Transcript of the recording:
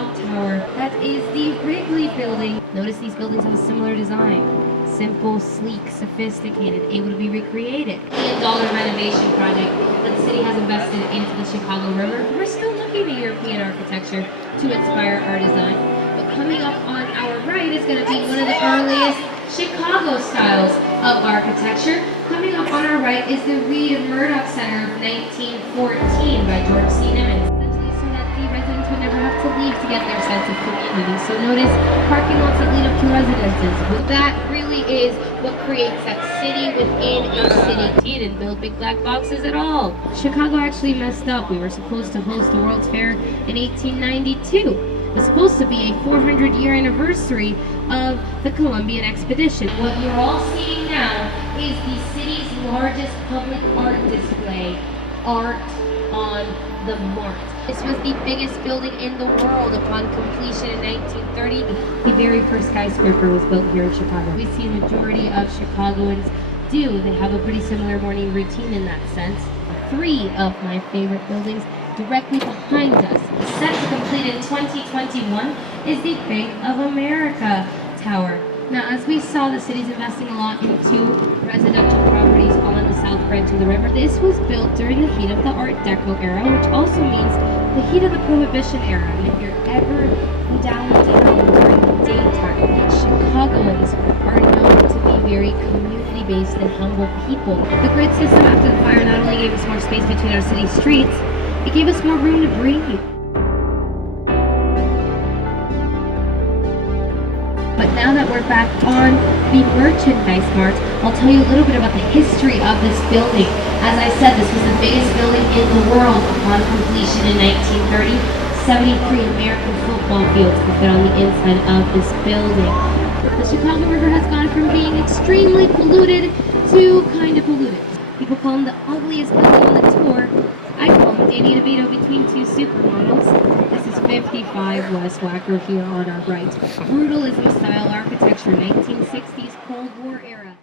clock tower. That is the Wrigley building. Notice these buildings have a similar design. Simple, sleek, sophisticated, able to be recreated. $1 billion renovation project that the city has invested into the Chicago River. We're still looking at European architecture to inspire our design. But coming up on our right is going to be one of the earliest Chicago styles of architecture. Coming up on our right is the Reed Murdoch Center of 1914 by George C. Nimitz. Essentially so that the residents would never have to leave to get their sense of community. So notice parking lots that lead up to residences. But that really is what creates that city within a city. It didn't build big black boxes at all. Chicago actually messed up. We were supposed to host the World's Fair in 1892. It was supposed to be a 400-year anniversary of the Columbian expedition. What you're all seeing now is the city's largest public art display, Art on the Mart. This was the biggest building in the world upon completion in 1930. The very first skyscraper was built here in Chicago. We see the majority of Chicagoans do. They have a pretty similar morning routine in that sense. 3 of my favorite buildings directly behind us, set to complete in 2021, is the Bank of America Tower. Now, as we saw, the city's investing a lot into residential properties on the south branch of the river. This was built during the heat of the Art Deco era, which also means the heat of the Prohibition era. And if you're ever downtown during the daytime, Chicagoans are known to be very community-based and humble people. The grid system after the fire not only gave us more space between our city streets, it gave us more room to breathe. But now that we're back on the merchandise mart, I'll tell you a little bit about the history of this building. As I said, this was the biggest building in the world upon completion in 1930. 73 American football fields were fit on the inside of this building. The Chicago River has gone from being extremely polluted to kind of polluted. People call him the ugliest building on the tour. I call him Danny DeVito between 2 supermodels. This is 55 West Wacker here on our right. Brutalism style architecture, 1960s Cold War era.